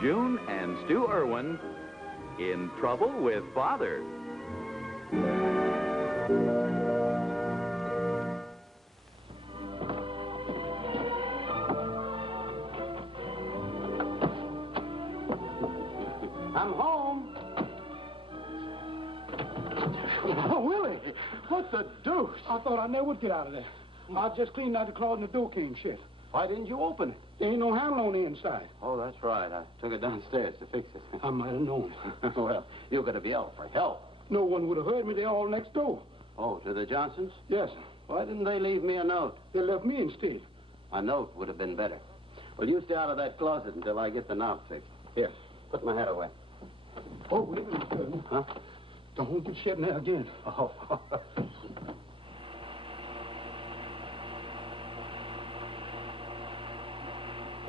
June and Stu Erwin in Trouble with Father. I'm home. Oh, Willie, what the deuce? I thought I never would get out of there. I just cleaned out the closet and the door came shut. Why didn't you open it? There ain't no handle on the inside. Oh, that's right. I took it downstairs to fix it. I might have known. Well, you could have yelled for help. No one would have heard me. They're all next door. Oh, to the Johnsons? Yes, sir. Why didn't they leave me a note? They left me instead. A note would have been better. Well, you stay out of that closet until I get the knob fixed. Yes. Put my hat away. Oh, wait a minute, Cousin. Huh? Don't get shut now again. Oh.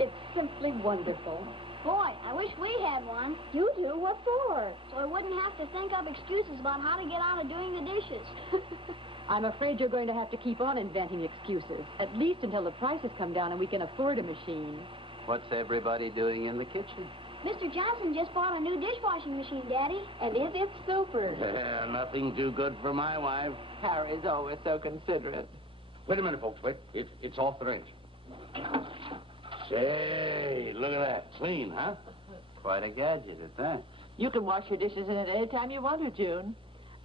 It's simply wonderful. Boy, I wish we had one. You do? What for? So I wouldn't have to think up excuses about how to get out of doing the dishes. I'm afraid you're going to have to keep on inventing excuses, at least until the prices come down and we can afford a machine. What's everybody doing in the kitchen? Mr. Johnson just bought a new dishwashing machine, Daddy. And is it super? Nothing too good for my wife. Harry's always so considerate. Wait a minute, folks. Wait. It's off the range. Say, look at that. Clean, huh? Quite a gadget at that. You can wash your dishes in it any time you want to, June.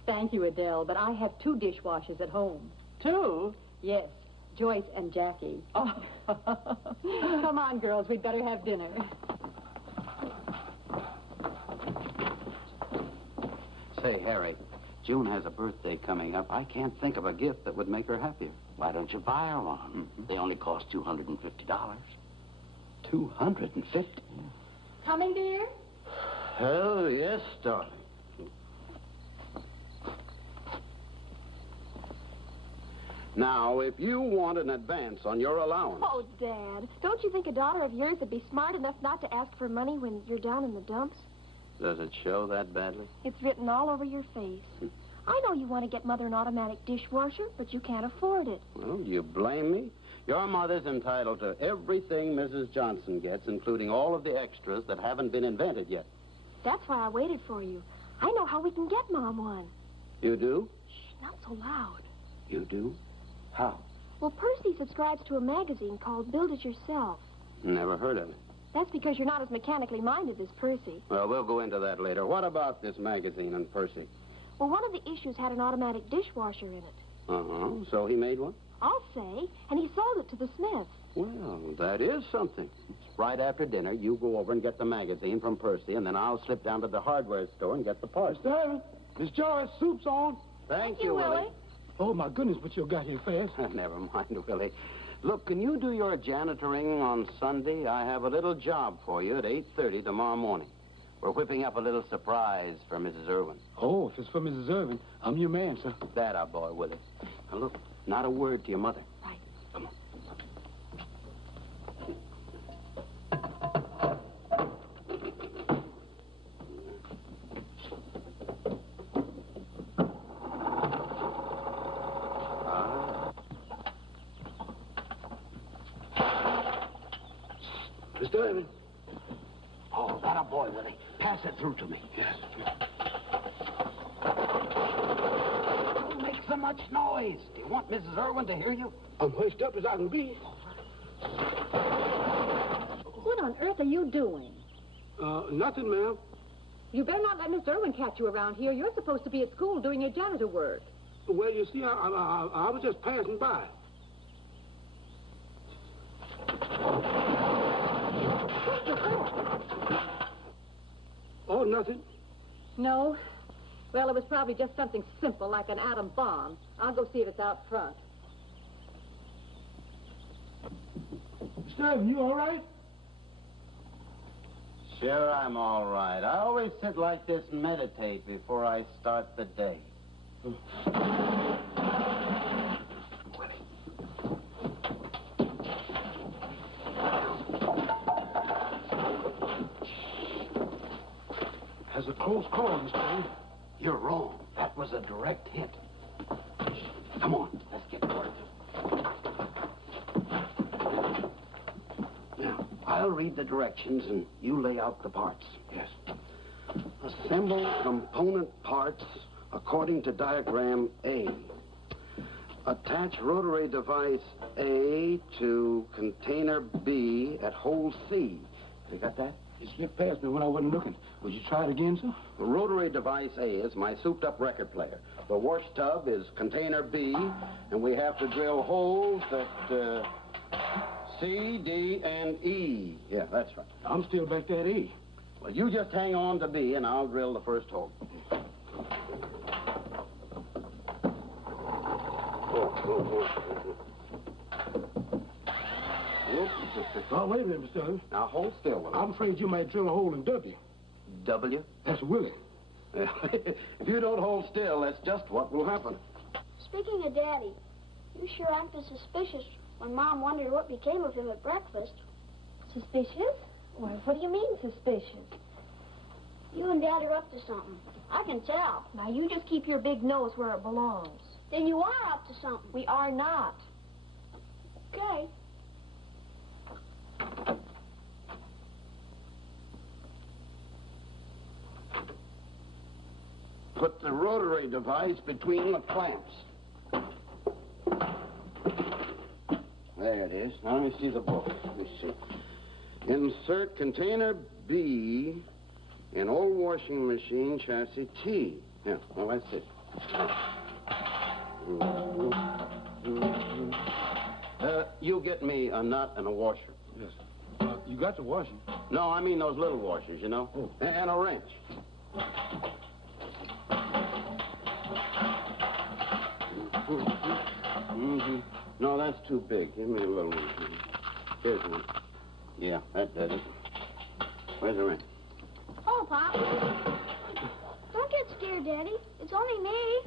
Thank you, Adele, but I have 2 dishwashers at home. 2? Yes, Joyce and Jackie. Oh. Come on, girls, we'd better have dinner. Say, Harry, June has a birthday coming up. I can't think of a gift that would make her happier. Why don't you buy her one? Mm-hmm. They only cost $250. $250? Coming, dear? Oh, yes, darling. Now, if you want an advance on your allowance... Oh, Dad, don't you think a daughter of yours would be smart enough not to ask for money when you're down in the dumps? Does it show that badly? It's written all over your face. I know you want to get Mother an automatic dishwasher, but you can't afford it. Well, you blame me? Your mother's entitled to everything Mrs. Johnson gets, including all of the extras that haven't been invented yet. That's why I waited for you. I know how we can get Mom one. You do? Shh, not so loud. You do? How? Well, Percy subscribes to a magazine called Build It Yourself. Never heard of it. That's because you're not as mechanically minded as Percy. Well, we'll go into that later. What about this magazine and Percy? Well, one of the issues had an automatic dishwasher in it. Uh-huh. So he made one? I'll say. And he sold it to the Smiths. Well, that is something. Right after dinner, you go over and get the magazine from Percy, and then I'll slip down to the hardware store and get the parts. Mr. Erwin, Miss Joyce, soup's on. Thank you, Willie. Oh, my goodness, but you got here fast. Never mind, Willie. Look, can you do your janitoring on Sunday? I have a little job for you at 8:30 tomorrow morning. We're whipping up a little surprise for Mrs. Erwin. Oh, if it's for Mrs. Erwin, I'm your man, sir. That our boy, Willie. Now, look, not a word to your mother. Right. Come on. Mr. Erwin. Oh, that a boy, Willie. Pass it through to me. Yes. Don't make so much noise. Do you want Mrs. Erwin to hear you? I'm hushed up as I can be. What on earth are you doing? Nothing, ma'am. You better not let Miss Erwin catch you around here. You're supposed to be at school doing your janitor work. Well, you see, I was just passing by. Oh, nothing. No? Well, it was probably just something simple like an atom bomb. I'll go see if it's out front. Mr. Erwin, you all right? Sure, I'm all right. I always sit like this and meditate before I start the day. Has a close call, Mr. Erwin. You're wrong. That was a direct hit. Come on, let's get to work. Now, I'll I'll read the directions and you lay out the parts. Yes. Assemble component parts according to diagram A. Attach rotary device A to container B at hole C. You got that? It slipped past me when I wasn't looking. Would you try it again, sir? The rotary device A is my souped-up record player. The wash tub is container B, and we have to drill holes at C, D, and E. Yeah, that's right. I'm still back there at E. Well, you just hang on to B, and I'll drill the first hole. Oh, wait a minute, Mr. Erwin. Now, hold still, Willie. I'm afraid you might drill a hole in W. W? That's Willie. If you don't hold still, that's just what will happen. Speaking of Daddy, you sure acted suspicious when Mom wondered what became of him at breakfast. Suspicious? Why, what do you mean, suspicious? You and Dad are up to something. I can tell. Now, you just keep your big nose where it belongs. Then you are up to something. We are not. Okay. Put the rotary device between the clamps. There it is. Now, let me see the book. Let me see. Insert container B in old washing machine chassis T. Yeah, well, that's it. You get me a nut and a washer. Yes. You got the washing. No, I mean those little washers, you know? Oh. And a wrench. No, that's too big. Give me a little one. Here's one. Yeah, that does it. Where's the wrench? Oh, Pop. Don't get scared, Daddy. It's only me.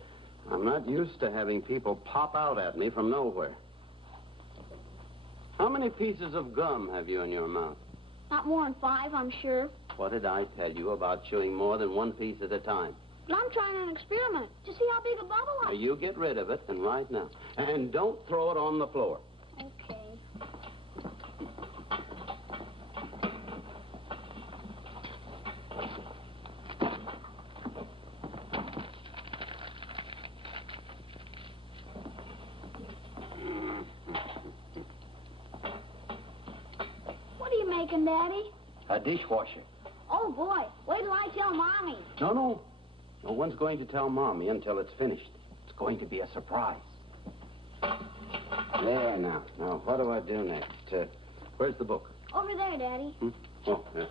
I'm not used to having people pop out at me from nowhere. How many pieces of gum have you in your mouth? Not more than 5, I'm sure. What did I tell you about chewing more than one piece at a time? But I'm trying an experiment to see how big a bubble Now, I... you get rid of it, and right now. And don't throw it on the floor. Okay. What are you making, Daddy? A dishwasher. Oh, boy. Wait till I tell Mommy. No. No one's going to tell Mommy until it's finished. It's going to be a surprise. There, now. Now, what do I do next? Where's the book? Over there, Daddy. Oh, yeah.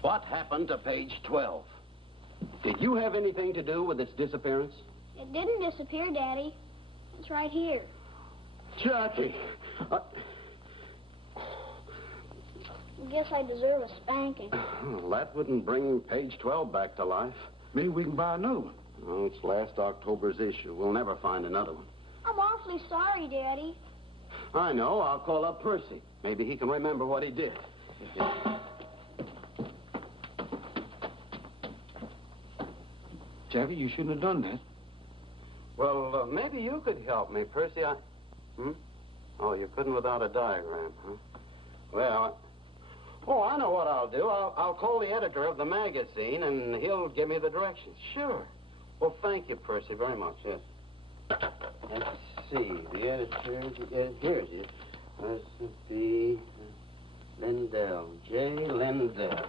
What happened to page 12? Did you have anything to do with its disappearance? It didn't disappear, Daddy. It's right here. Jackie! Guess I deserve a spanking. Well, that wouldn't bring page 12 back to life. Maybe we can buy another one. Oh, it's last October's issue. We'll never find another one. I'm awfully sorry, Daddy. I know. I'll call up Percy. Maybe he can remember what he did. Jackie, you shouldn't have done that. Well, maybe you could help me, Percy. Oh, you couldn't without a diagram, huh? Well, I know what I'll do. I'll call the editor of the magazine, and he'll give me the directions. Sure. Well, thank you, Percy, very much, yes. Let's see. The editor, here's it. Let's see. Lindell. J. Lindell.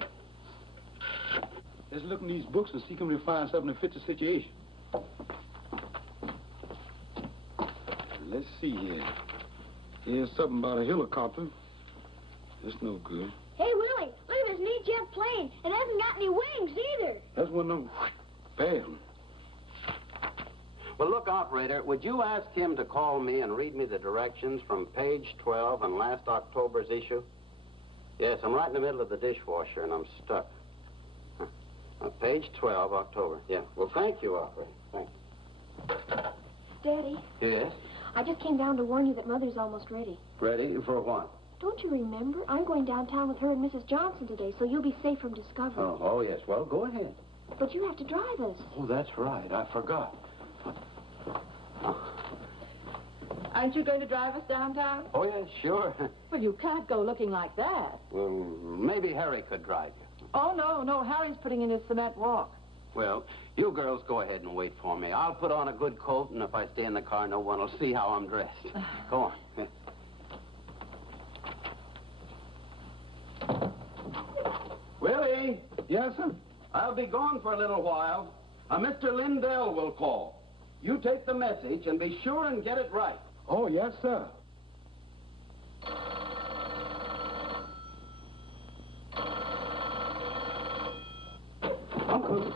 Let's look in these books and see can we find something that fits the situation. Let's see here. Here's something about a helicopter. That's no good. Hey, Willie, look at this neat jet plane. It hasn't got any wings either. That's one of them bad ones. Well, look, operator, would you ask him to call me and read me the directions from page 12 in last October's issue? Yes, I'm right in the middle of the dishwasher, and I'm stuck. Page 12, October. Yeah. Well, thank you, operator. Thank you. Daddy, Yes? I just came down to warn you that Mother's almost ready. Ready for what? Don't you remember? I'm going downtown with her and Mrs. Johnson today, so you'll be safe from discovery. Oh, yes. Well, go ahead. But you have to drive us. Oh, that's right. I forgot. Aren't you going to drive us downtown? Oh, yeah, sure. Well, you can't go looking like that. Well, maybe Harry could drive you. Oh, no. Harry's putting in his cement walk. Well, you girls go ahead and wait for me. I'll put on a good coat, and if I stay in the car, no one will see how I'm dressed. Go on. Willie! Yes, sir? I'll be gone for a little while. Mr. Lindell will call. You take the message and be sure and get it right. Oh, yes, sir. Uncle.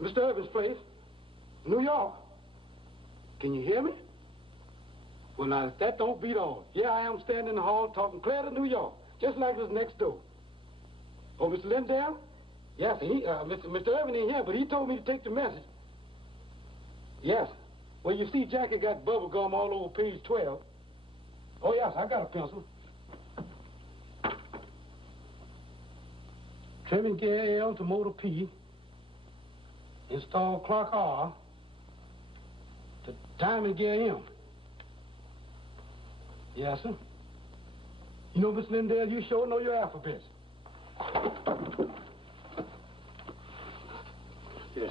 Mr. Irvin's place. New York. Can you hear me? Well, now, if that don't beat all. Here I am standing in the hall talking clear to New York, just like this next door. Oh, Mr. Lindell? Yes, Mr. Irvin ain't here, but he told me to take the message. Yes. Well, you see, Jackie got bubble gum all over page 12. Oh, yes, I got a pencil. Trimming gear L to motor P. Install clock R to timing gear M. Yes, sir. You know, Miss Lindell, you sure know your alphabets. Yes.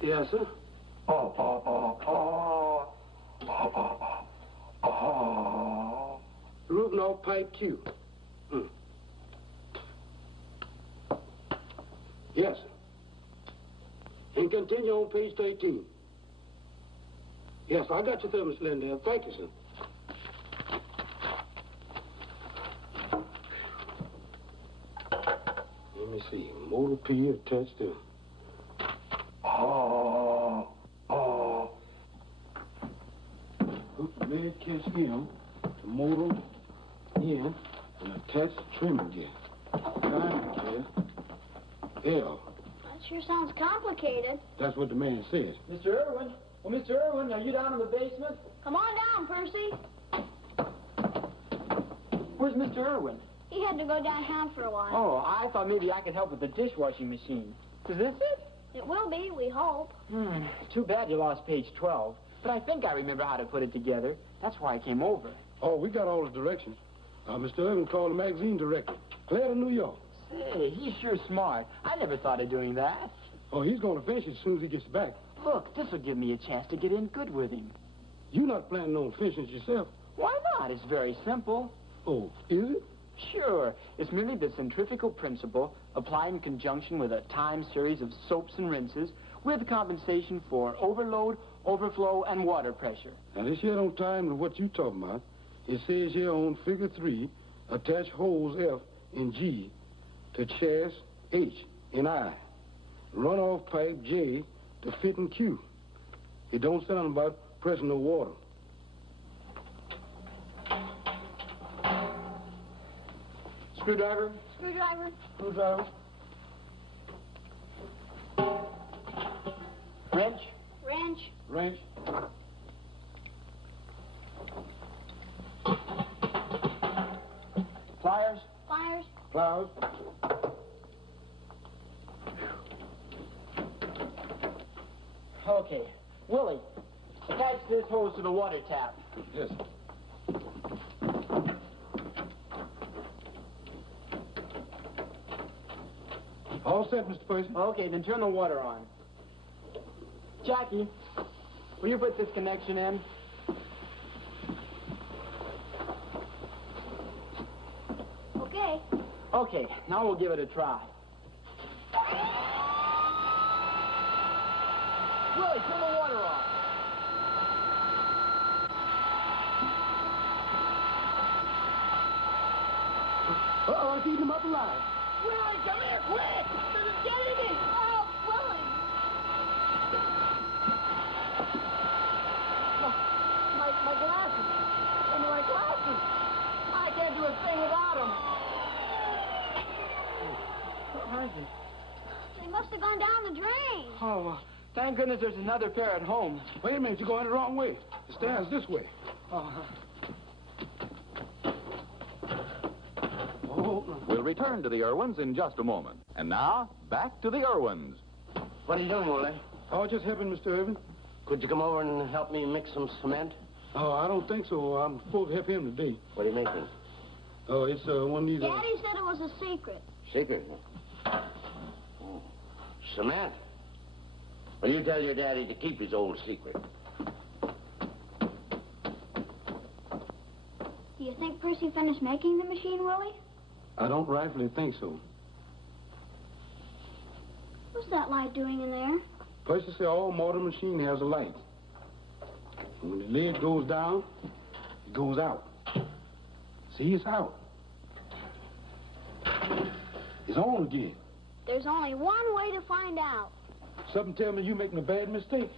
Yes, sir. Root note pipe Q. Yes, sir. And continue on page 13. Yes, I got you there, Miss Lindell. Thank you, sir. Let me see. Motor P attached to. Hook the bed catch M to motor N and attach the trimming gear. Timing gear L. That sure sounds complicated. That's what the man said. Mr. Erwin? Well, Mr. Erwin, are you down in the basement? Come on down, Percy. Where's Mr. Erwin? He had to go downtown for a while. Oh, I thought maybe I could help with the dishwashing machine. Is this it? It will be, we hope. Too bad you lost page 12. But I think I remember how to put it together. That's why I came over. Oh, we got all the directions. Mr. Irvin called the magazine director. Clear to New York. Say, he's sure smart. I never thought of doing that. Oh, he's going to finish it as soon as he gets back. Look, this will give me a chance to get in good with him. You're not planning on finishing it yourself. Why not? It's very simple. Oh, is it? Sure. It's merely the centrifugal principle applied in conjunction with a time series of soaps and rinses with compensation for overload, overflow, and water pressure. Now, this here don't time to what you talking about. It says here on figure 3, attach holes F and G to chest H and I. Runoff pipe J to fit in Q. It don't sound about pressing the water. Screwdriver? Screwdriver. Screwdriver. Wrench? Wrench. Wrench. Pliers? Pliers. Pliers. Okay. Willie, attach this hose to the water tap. Yes. All set, Mr. Percy. Okay, then turn the water on. Jackie, will you put this connection in? Okay. Okay, now we'll give it a try. Willie, turn the water off. Uh-oh, it's eating him up alive. Willie, come here, quick! There's a jelly! Oh, Willie. My glasses! And my glasses! I can't do a thing without them! Where is it? They must have gone down the drain. Oh, thank goodness there's another pair at home. Wait a minute, you're going the wrong way. The stairs this way. Oh, We'll return to the Irwins in just a moment. And now, back to the Irwins. what are you doing, Willie? Oh, just helping Mr. Irvin. Could you come over and help me mix some cement? Oh, I don't think so. I'm supposed to help him today. What are you making? Oh, it's one of these... Daddy said it was a secret. Secret? Oh. Cement? Well, you tell your daddy to keep his old secret. Do you think Percy finished making the machine, Willie? I don't rightfully think so. What's that light doing in there? Percy said all motor machine has a light. And when the lid goes down, it goes out. See, it's out. It's on again. There's only one way to find out. Something tell me you're making a bad mistake.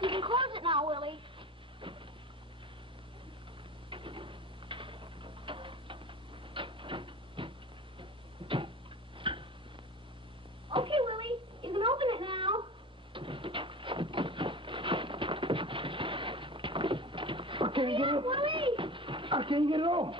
You can close it now, Willie. Okay, Willie. You can open it now. I can't get it. Willie! I can't get it off.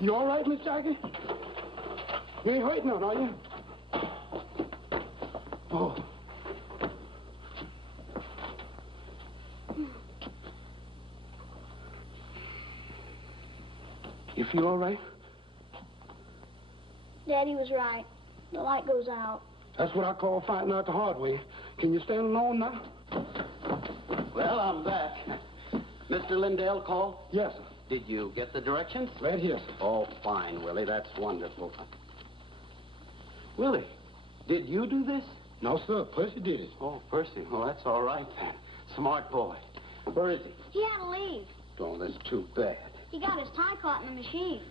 You all right, Miss Jackie? You ain't hurt none, are you? Oh. You feel all right? Daddy was right. The light goes out. That's what I call fighting out the hard way. Can you stand alone now? Well, I'm back. Mr. Lindell called? Yes, sir. Did you get the directions? Right here, sir. Oh, fine, Willie. That's wonderful. Willie, did you do this? No, sir. Percy did it. Oh, Percy. Well, that's all right, then. Smart boy. Where is he? He had to leave. Oh, that's too bad. He got his tie caught in the machine.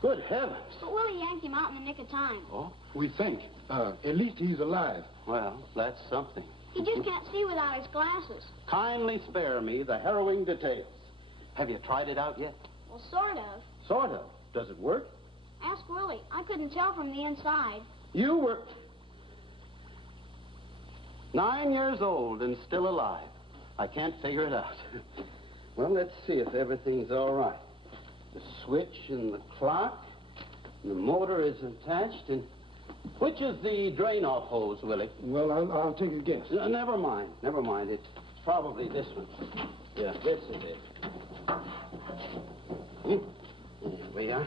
Good heavens. But Willie yanked him out in the nick of time. Oh, We think. At least he's alive. well, that's something. He just can't see without his glasses. Kindly spare me the harrowing details. Have you tried it out yet? Well, sort of. Sort of. Does it work? Ask Willie. I couldn't tell from the inside. You were 9 years old and still alive. I can't figure it out. Well, let's see if everything's all right. The switch and the clock, and the motor is attached, and which is the drain-off hose, Willie? Well, I'll take a guess. Never mind. Never mind. It's probably this one. Yeah, this is it. There we are.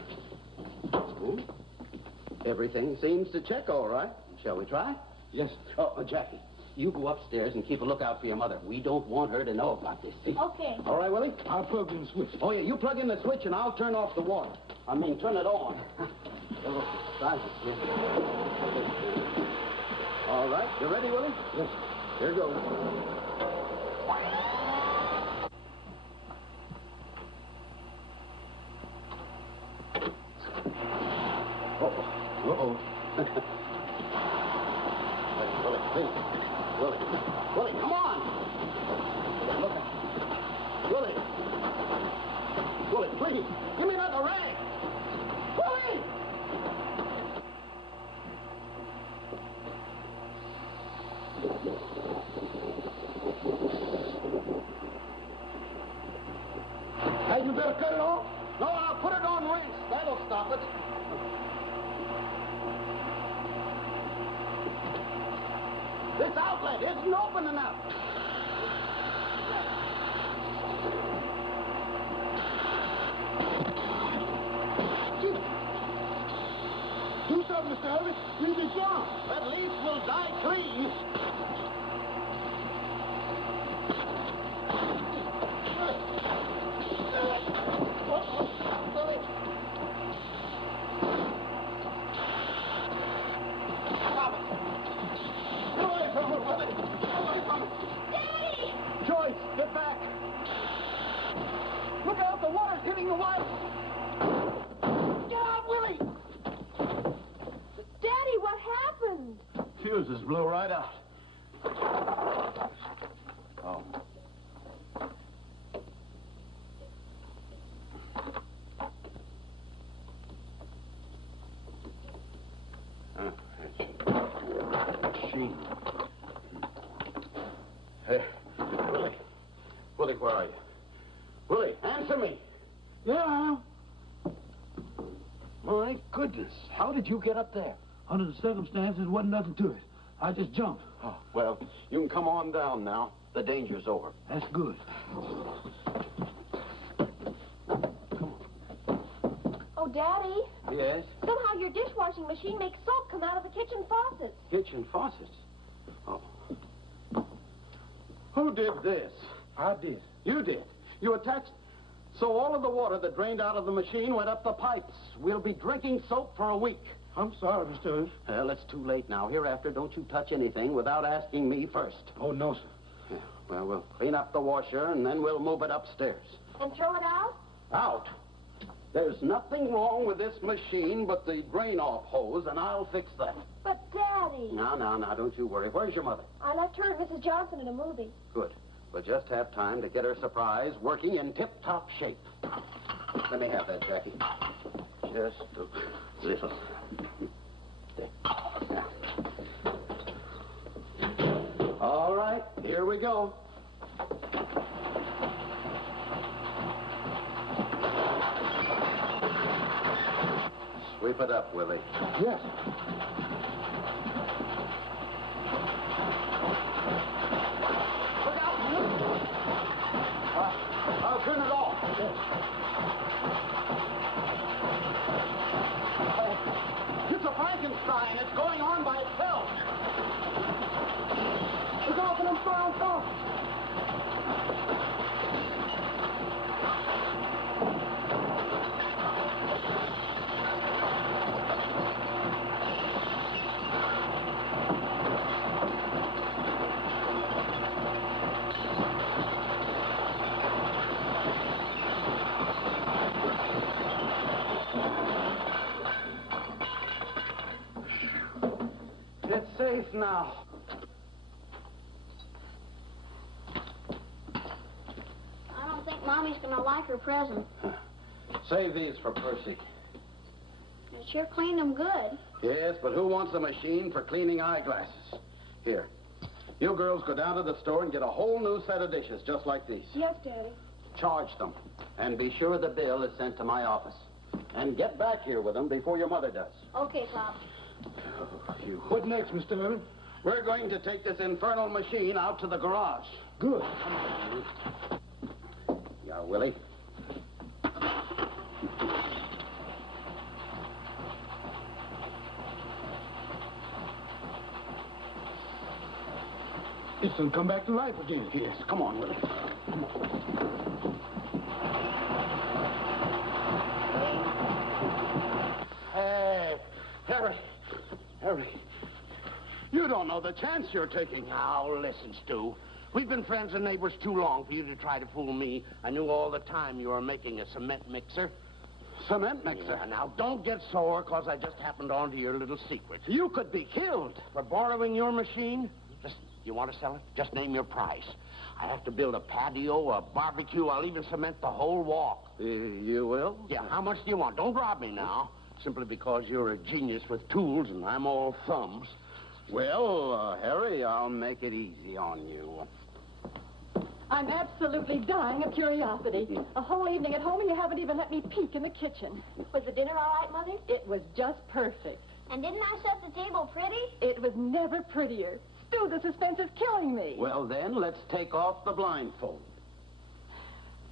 Everything seems to check all right. Shall we try? Yes. Oh, Jackie, you go upstairs and keep a lookout for your mother. We don't want her to know about this, see? Okay. All right, Willie? I'll plug in the switch. Oh, yeah, you plug in the switch and I'll turn off the water. I mean, turn it on. All right, you ready, Willie? Yes. Here goes. Uh-oh. Willie, please. Willie, come on. Look at Willie. Willie, please. Give me another rag. Willie! Hey, you better cut it off. No, I'll put it on rinse. That'll stop it. This outlet isn't open enough. Do something, Mr. Erwin. You'll be gone. At least we'll die clean. Stop it. Get away from her, Willie. blew right out. Oh. Machine. Hey, Willie. Willie, where are you? Willie, answer me. There I am. My goodness, how did you get up there? Under the circumstances, wasn't nothing to it. I just jumped. Oh, well, you can come on down now. The danger's over. That's good. Oh, Daddy. Yes? Somehow your dishwashing machine makes soap come out of the kitchen faucets. Kitchen faucets. Oh. Who did this? I did. You did. You attached... So all of the water that drained out of the machine went up the pipes. We'll be drinking soap for a week. I'm sorry, Mr. Erwin. Well, it's too late now. Hereafter, don't you touch anything without asking me first. Oh, no, sir. Yeah, well, we'll clean up the washer, and then we'll move it upstairs. And throw it out? Out? There's nothing wrong with this machine but the drain-off hose, and I'll fix that. But, Daddy... Now, don't you worry. Where's your mother? I left her and Mrs. Johnson in a movie. Good. We'll just have time to get her surprise working in tip-top shape. Let me have that, Jackie. Just a little. There. Yeah. All right, here we go. Sweep it up, Willie. Yes. I'll turn it off. It's a Frankenstein. It's going on by itself. Look out for them brown thoughts. It's safe now. I don't think Mommy's gonna like her present. Save these for Percy. It sure cleaned them good. Yes, but who wants a machine for cleaning eyeglasses? Here. You girls go down to the store and get a whole new set of dishes just like these. Yes, Daddy. Charge them. And be sure the bill is sent to my office. And get back here with them before your mother does. Okay, Pop. You. What next, Mr. Erwin? We're going to take this infernal machine out to the garage. Good. Yeah, Willie. It's gonna come back to life again. Yes, come on, Willie. Come on. Hey, Harry. Harry. You don't know the chance you're taking. Now, listen, Stu. We've been friends and neighbors too long for you to try to fool me. I knew all the time you were making a cement mixer. Cement mixer? Yeah, now, don't get sore, because I just happened onto your little secret. You could be killed. For borrowing your machine? Listen, you want to sell it? Just name your price. I have to build a patio, a barbecue. I'll even cement the whole walk. You will? Yeah, how much do you want? Don't rob me now. Simply because you're a genius with tools and I'm all thumbs. Well, Harry, I'll make it easy on you. I'm absolutely dying of curiosity. A whole evening at home and you haven't even let me peek in the kitchen. Was the dinner all right, Mother? It was just perfect. And didn't I set the table pretty? It was never prettier. Stu, the suspense is killing me. Well, then, let's take off the blindfold.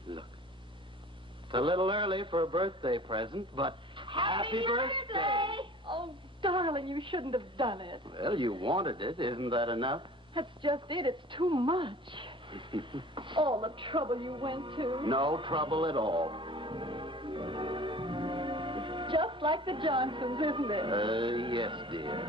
Look. It's a little early for a birthday present, but happy birthday. Oh, darling, you shouldn't have done it. Well, you wanted it. Isn't that enough? That's just it. It's too much. All the trouble you went to. No trouble at all. Just like the Johnsons, isn't it? Yes, dear.